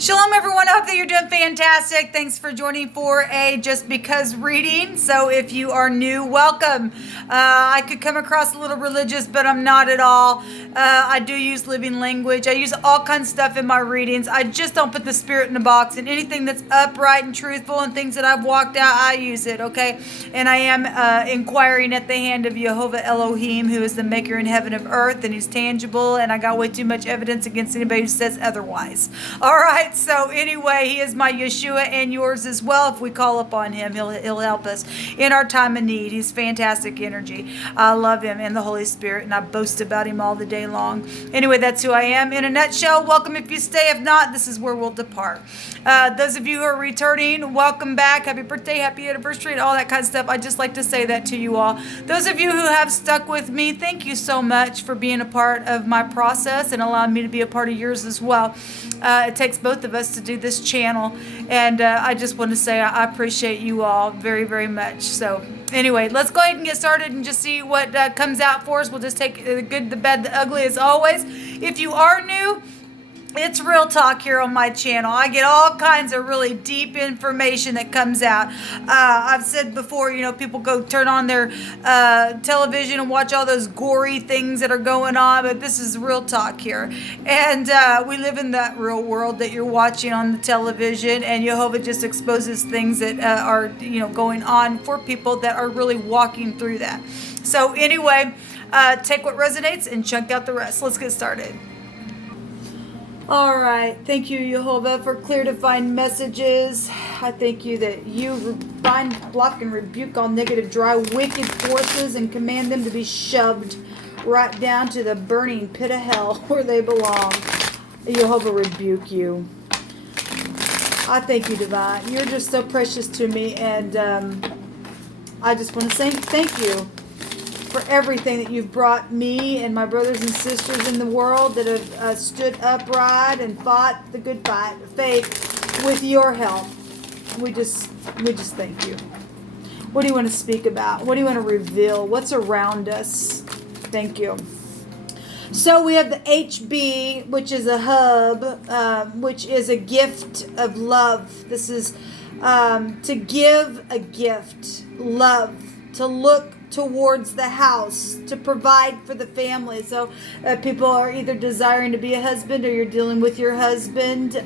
Shalom, everyone. I hope that you're doing fantastic. Thanks for joining for a Just Because reading. So if you are new, welcome. I could come across a little religious, but I'm not at all. I do use living language. I use all kinds of stuff in my readings. I just don't put the spirit in a box. And anything that's upright and truthful and things that I've walked out, I use it, okay? And I am inquiring at the hand of Jehovah Elohim, who is the maker in heaven of earth, and he's tangible, and I got way too much evidence against anybody who says otherwise. All right. So anyway, he is my Yeshua and yours as well. If we call upon him, he'll help us in our time of need. He's fantastic energy. I love him and the Holy Spirit, and I boast about him all the day long. Anyway, that's who I am. In a nutshell, welcome if you stay. If not, this is where we'll depart. Those of you who are returning, welcome back. Happy birthday, happy anniversary, and all that kind of stuff. I just like to say that to you all. Those of you who have stuck with me, thank you so much for being a part of my process and allowing me to be a part of yours as well. It takes both of us to do this channel, and I just want to say I appreciate you all very, very much. So anyway, let's go ahead and get started and just see what comes out for us. We'll just take the good, the bad, the ugly as always. If you are new, it's real talk here on my channel. I get all kinds of really deep information that comes out. I've said before, people go turn on their television and watch all those gory things that are going on, but this is real talk here. And we live in that real world that you're watching on the television, and Jehovah just exposes things that are, going on for people that are really walking through that. So anyway, take what resonates and chunk out the rest. Let's get started. All right. Thank you, Jehovah, for clear, defined messages. I thank you that you bind, block, and rebuke all negative, dry, wicked forces and command them to be shoved right down to the burning pit of hell where they belong. Jehovah rebuke you. I thank you, Divine. You're just so precious to me, and I just want to say thank you for everything that you've brought me and my brothers and sisters in the world that have stood upright and fought the good fight of faith with your help. We just thank you. What do you want to speak about? What do you want to reveal? What's around us? Thank you. So we have the HB, which is a hub, which is a gift of love. This is to give a gift, love, to look towards the house, to provide for the family. So people are either desiring to be a husband, or you're dealing with your husband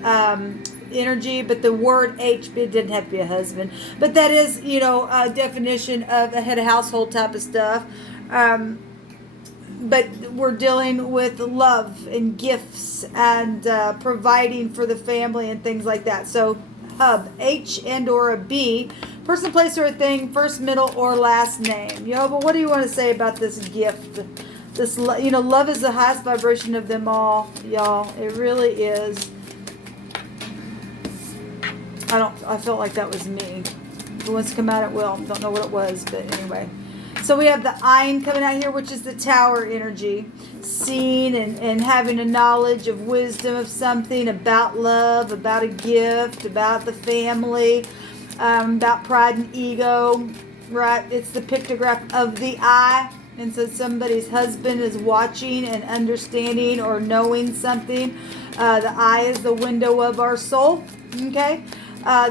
energy. But the word HB didn't have to be a husband, but that is a definition of a head of household type of stuff. But we're dealing with love and gifts and providing for the family and things like that. So hub, H and or a B, person, place, or a thing, first, middle, or last name. Jehovah, what do you want to say about this gift? This, love is the highest vibration of them all, y'all. It really is. I felt like that was me. If it wants to come out, it will. Don't know what it was, but anyway. So we have the Ayin coming out here, which is the tower energy. Seeing and having a knowledge of wisdom of something, about love, about a gift, about the family, about pride and ego, right? It's the pictograph of the eye. And so somebody's husband is watching and understanding or knowing something. The eye is the window of our soul, okay?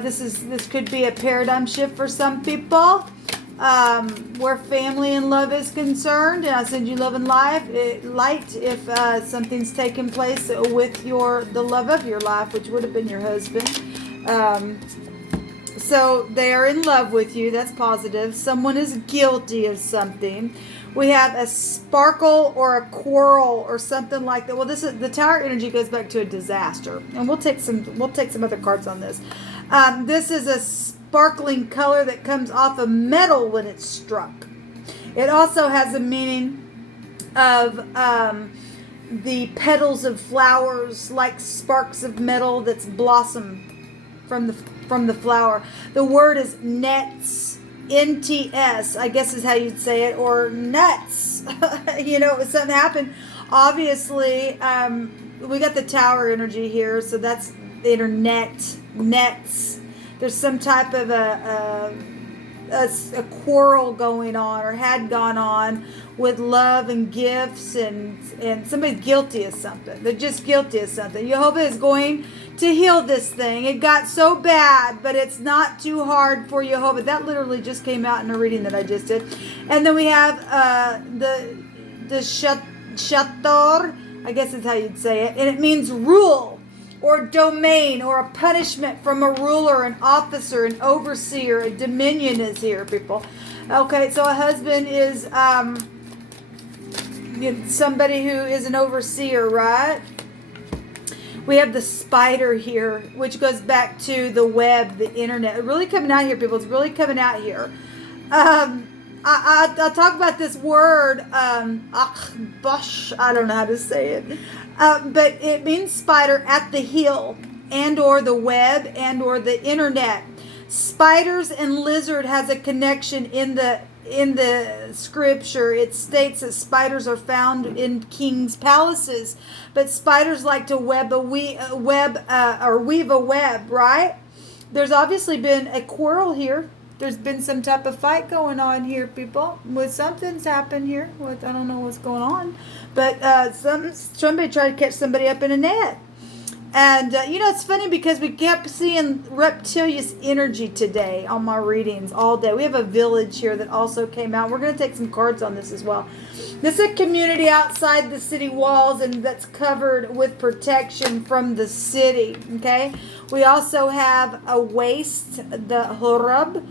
This could be a paradigm shift for some people. Where family and love is concerned, and I send you love and light if something's taken place with the love of your life, which would have been your husband. So they are in love with you. That's positive. Someone is guilty of something. We have a sparkle or a quarrel or something like that. Well, this is the tower energy goes back to a disaster, and we'll take some other cards on this. This is a sparkling color that comes off of metal when it's struck. It also has a meaning of the petals of flowers, like sparks of metal that's blossom from the flower. The word is nets, NTS, I guess is how you'd say it, or nuts. Something happened. Obviously, we got the tower energy here, so that's the internet, nets. There's some type of a quarrel going on or had gone on with love and gifts, and somebody's guilty of something. They're just guilty of something. Jehovah is going to heal this thing. It got so bad, but it's not too hard for Jehovah. That literally just came out in a reading that I just did. And then we have the shator, I guess is how you'd say it, and it means rule or domain or a punishment from a ruler, an officer, an overseer, a dominion is here, people. Okay, so a husband is somebody who is an overseer, right? We have the spider here, which goes back to the web, the internet. It's really coming out here, people. It's really coming out here. I'll talk about this word, akhbash. I don't know how to say it. But it means spider at the heel, and or the web, and or the internet. Spiders and lizard has a connection in the scripture. It states that spiders are found in kings' palaces, but spiders like to weave a web, right? There's obviously been a quarrel here. There's been some type of fight going on here, people. Something's happened here. I don't know what's going on, but somebody tried to catch somebody up in a net. And, it's funny because we kept seeing reptilious energy today on my readings all day. We have a village here that also came out. We're going to take some cards on this as well. This is a community outside the city walls, and that's covered with protection from the city, okay? We also have a waste, the Horab,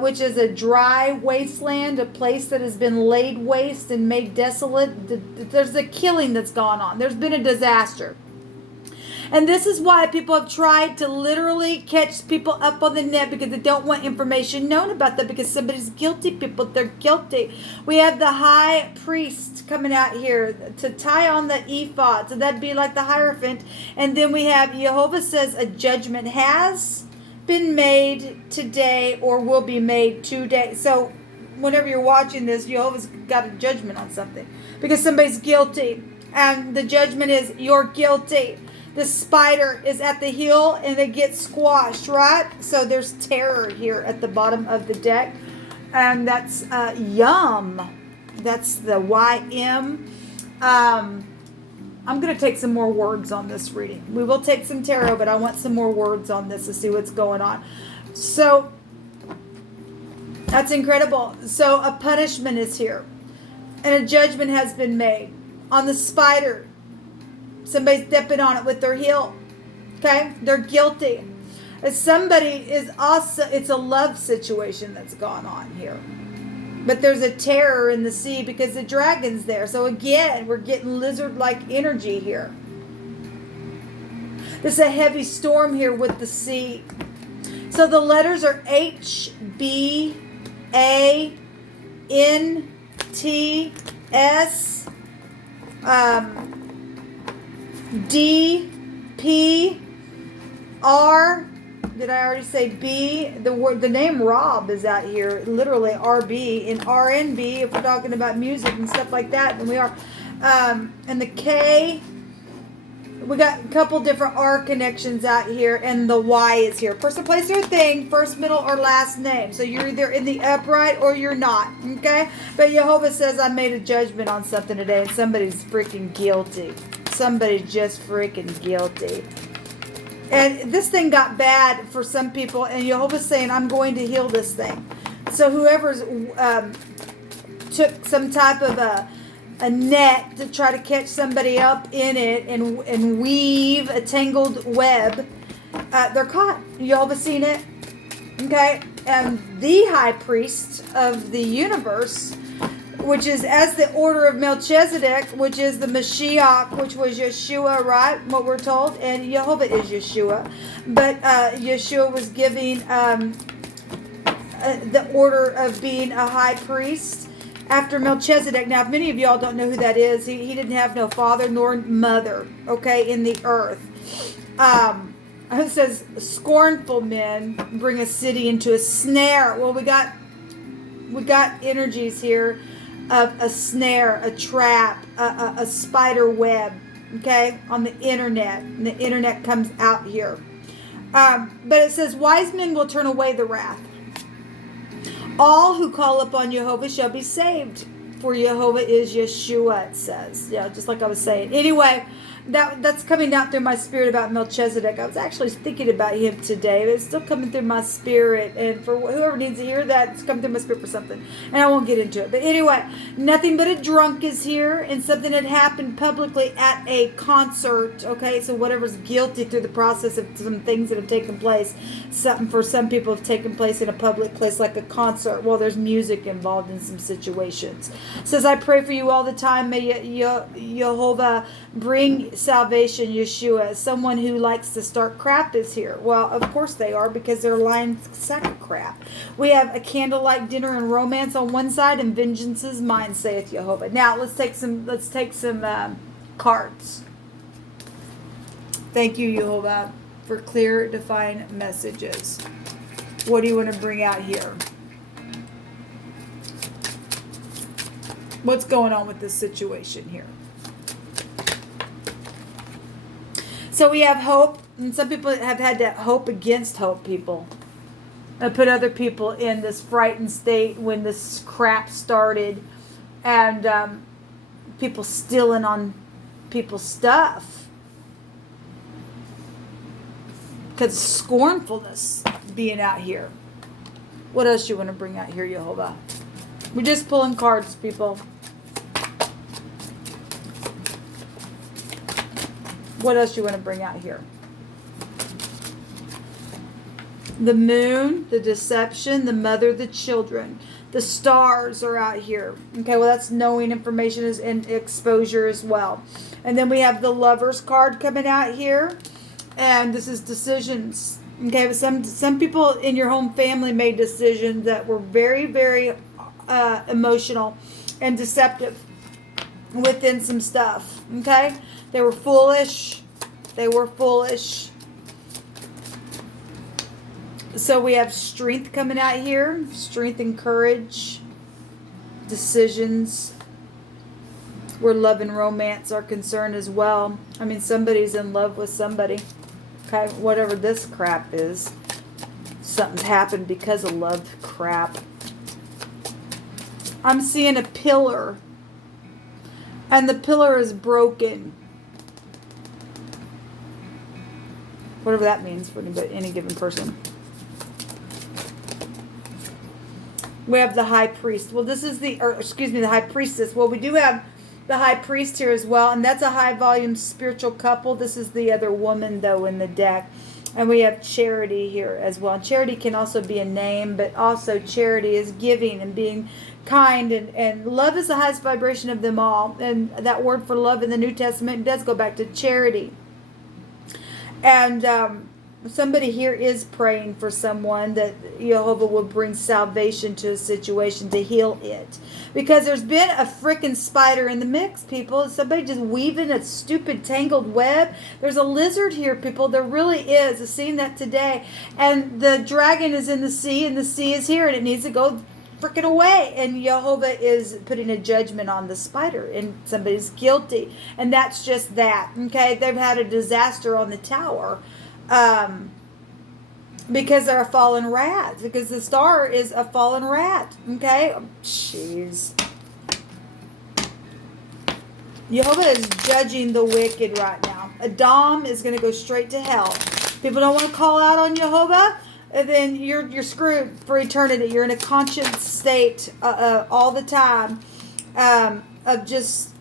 which is a dry wasteland, a place that has been laid waste and made desolate. There's a killing that's gone on. There's been a disaster. And this is why people have tried to literally catch people up on the net, because they don't want information known about them, because somebody's guilty, people. They're guilty. We have the high priest coming out here to tie on the ephod. So that'd be like the Hierophant. And then we have Jehovah says a judgment has been made today or will be made today. So whenever you're watching this, Jehovah's got a judgment on something because somebody's guilty. And the judgment is you're guilty. The spider is at the heel and it gets squashed, right? So there's terror here at the bottom of the deck. And that's Yum. That's the YM. I'm going to take some more words on this reading. We will take some tarot, but I want some more words on this to see what's going on. So that's incredible. So a punishment is here. And a judgment has been made on the spider. Somebody's stepping on it with their heel. Okay? They're guilty. Somebody is also, it's a love situation that's gone on here. But there's a terror in the sea because the dragon's there. So again, we're getting lizard-like energy here. There's a heavy storm here with the sea. So the letters are H, B, A, N, T, S, D, P, R. Did I already say B? The name Rob is out here, literally RB and RNB if we're talking about music and stuff like that. And we are, and the K. We got a couple different R connections out here, and the Y is here. Person, place, or thing, first, middle, or last name. So you're either in the upright or you're not, okay? But Jehovah says I made a judgment on something today, and somebody's freaking guilty. Somebody's just freaking guilty. And this thing got bad for some people, and Jehovah's saying, I'm going to heal this thing. So whoever's took some type of a net to try to catch somebody up in it and weave a tangled web, they're caught. Jehovah's seen it. Okay? And the high priest of the universe, which is as the order of Melchizedek, which is the Mashiach, which was Yeshua, right? What we're told. And Jehovah is Yeshua. But Yeshua was giving the order of being a high priest after Melchizedek. Now, if many of y'all don't know who that is, he didn't have no father nor mother, okay, in the earth. It says, scornful men bring a city into a snare. Well, we got energies here of a snare, a trap, a spider web, okay, on the internet. And the internet comes out here. But it says, wise men will turn away the wrath. All who call upon Jehovah shall be saved. For Jehovah is Yeshua, it says. Yeah, just like I was saying. Anyway, that's coming down through my spirit about Melchizedek. I was actually thinking about him today, but it's still coming through my spirit. And for whoever needs to hear that, it's coming through my spirit for something. And I won't get into it. But anyway, nothing but a drunk is here, and something had happened publicly at a concert. Okay, so whatever's guilty through the process of some things that have taken place. Something for some people have taken place in a public place like a concert. Well, there's music involved in some situations. It says, I pray for you all the time. May Jehovah bring salvation, Yeshua. Someone who likes to start crap is here. Well, of course they are, because they're a lying sack of crap. We have a candlelight dinner and romance on one side, and vengeance is mine, saith Jehovah. Now let's take some cards. Thank you, Jehovah, for clear, defined messages. What do you want to bring out here? What's going on with this situation here? So we have hope, and some people have had that hope against hope, people. I put other people in this frightened state when this crap started, and people stealing on people's stuff. Because scornfulness being out here. What else you want to bring out here, Jehovah? We're just pulling cards, people. What else you want to bring out here? The moon, the deception, the mother, the children. The stars are out here. Okay, well, that's knowing information and exposure as well. And then we have the Lovers card coming out here. And this is decisions. Okay, but some people in your home family made decisions that were very, very emotional and deceptive within some stuff. Okay? They were foolish. So we have strength coming out here. Strength and courage. Decisions. Where love and romance are concerned as well. I mean, somebody's in love with somebody. Okay? Whatever this crap is. Something's happened because of love crap. I'm seeing a pillar. And the pillar is broken. Whatever that means for any given person. We have the high priest. Well, this is the high priestess. Well, we do have the high priest here as well. And that's a high volume spiritual couple. This is the other woman, though, in the deck. And we have charity here as well. And charity can also be a name, but also charity is giving and being kind, and love is the highest vibration of them all. And that word for love in the New Testament does go back to charity. And somebody here is praying for someone that Jehovah will bring salvation to a situation to heal it. Because there's been a freaking spider in the mix, people. Somebody just weaving a stupid tangled web. There's a lizard here, people. There really is. I've seen that today. And the dragon is in the sea, and the sea is here, and it needs to go freaking away. And Jehovah is putting a judgment on the spider, and somebody's guilty. And that's just that. Okay? They've had a disaster on the tower. Because they're a fallen rat. Because the star is a fallen rat. Okay? Jeez. Jehovah is judging the wicked right now. Adam is going to go straight to hell. People don't want to call out on Jehovah, then you're screwed for eternity. You're in a conscious state all the time of just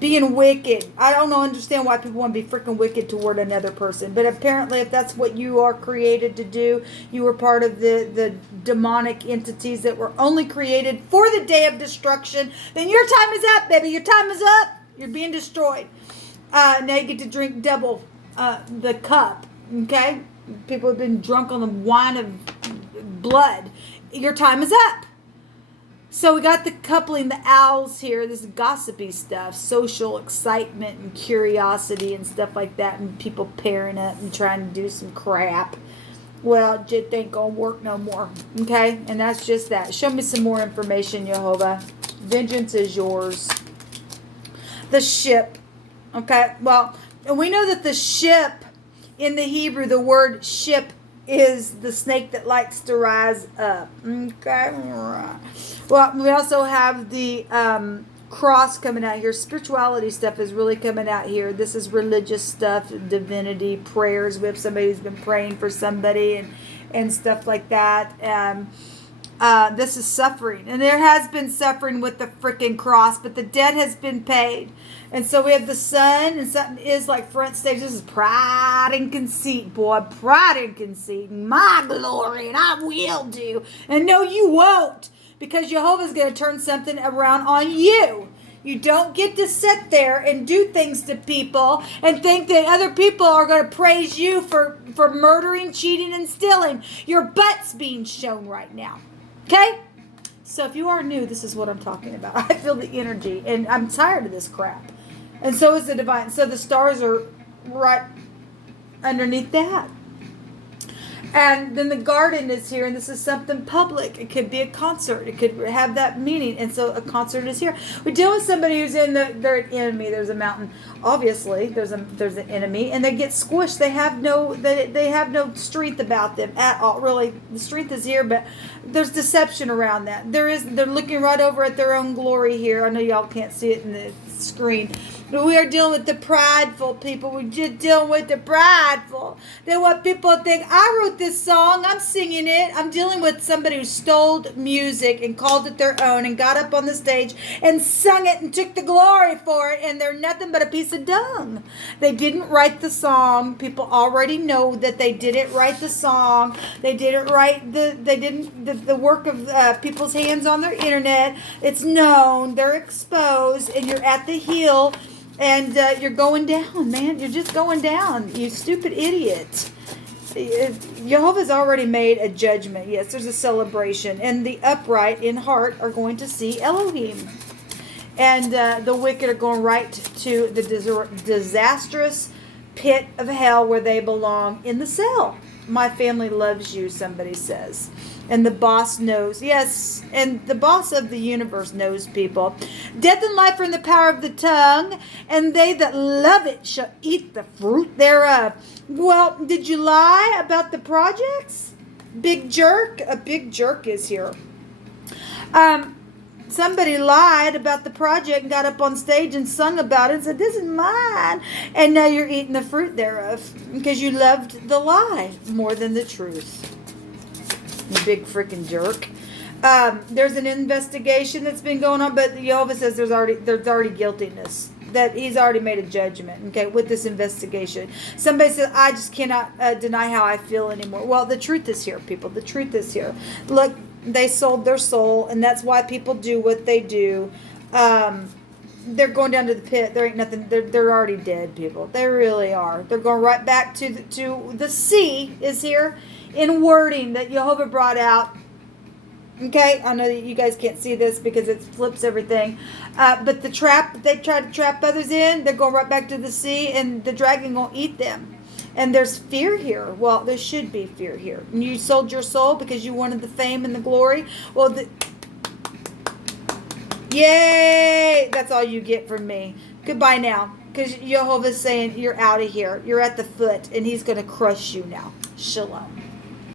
being wicked. I don't understand why people want to be freaking wicked toward another person. But apparently, if that's what you are created to do, you were part of the demonic entities that were only created for the day of destruction, then your time is up, baby. Your time is up. You're being destroyed. Now you get to drink double the cup. Okay? People have been drunk on the wine of blood. Your time is up. So we got the coupling, the owls here, this gossipy stuff, social excitement and curiosity and stuff like that, and people pairing up and trying to do some crap. Well, it just ain't gonna work no more, okay? And that's just that. Show me some more information, Jehovah. Vengeance is yours. The ship, okay? Well, and we know that the ship, in the Hebrew, the word ship is the snake that likes to rise up. Okay. Well, we also have the cross coming out here. Spirituality stuff is really coming out here. This is religious stuff, divinity, prayers. We have somebody who's been praying for somebody and stuff like that. This is suffering. And there has been suffering with the freaking cross, but the debt has been paid. And so we have the sun, and something is like front stage. This is pride and conceit, boy. Pride and conceit. My glory, and I will do. And no, you won't. Because Jehovah's going to turn something around on you. You don't get to sit there and do things to people and think that other people are going to praise you for murdering, cheating, and stealing. Your butt's being shown right now. Okay? So if you are new, this is what I'm talking about. I feel the energy, and I'm tired of this crap. And so is the divine. So the stars are right underneath that. And then the garden is here, and this is something public. It could be a concert. It could have that meaning. And so a concert is here. We deal with somebody who's they're an enemy. There's a mountain. Obviously, there's an enemy, and they get squished. They have no strength about them at all. Really, the strength is here, but there's deception around that. They're looking right over at their own glory here. I know y'all can't see it in the screen. But we are dealing with the prideful people. We're just dealing with the prideful. They want people to think, I wrote this song, I'm singing it. I'm dealing with somebody who stole music and called it their own and got up on the stage and sung it and took the glory for it, and they're nothing but a piece of dung. They didn't write the song. People already know that they didn't write the song. They didn't write the work of people's hands on their internet. It's known. They're exposed, and you're at the heel. And you're going down, man. You're just going down, you stupid idiot. Jehovah's already made a judgment. Yes, there's a celebration. And the upright in heart are going to see Elohim. And the wicked are going right to the disastrous pit of hell where they belong, in the cell. My family loves you, somebody says. And the boss knows. Yes, and the boss of the universe knows people. Death and life are in the power of the tongue, and they that love it shall eat the fruit thereof. Well, did you lie about the projects? Big jerk? A big jerk is here. Somebody lied about the project and got up on stage and sung about it and said, this is mine. And now you're eating the fruit thereof because you loved the lie more than the truth. You big freaking jerk. There's an investigation that's been going on, but Jehovah says there's already guiltiness. That he's already made a judgment, okay, with this investigation. Somebody says, I just cannot deny how I feel anymore. Well, the truth is here, people. The truth is here. Look, they sold their soul, and that's why people do what they do. They're going down to the pit. There ain't nothing. They're already dead, people. They really are. They're going right back to the sea is here in wording that Jehovah brought out. Okay, I know that you guys can't see this because it flips everything. But the trap that they try to trap others in, they're going right back to the sea, and the dragon going to eat them. And there's fear here. Well, there should be fear here. And you sold your soul because you wanted the fame and the glory. Well, yay! That's all you get from me. Goodbye now. Because Jehovah's saying you're out of here. You're at the foot, and he's going to crush you now. Shalom.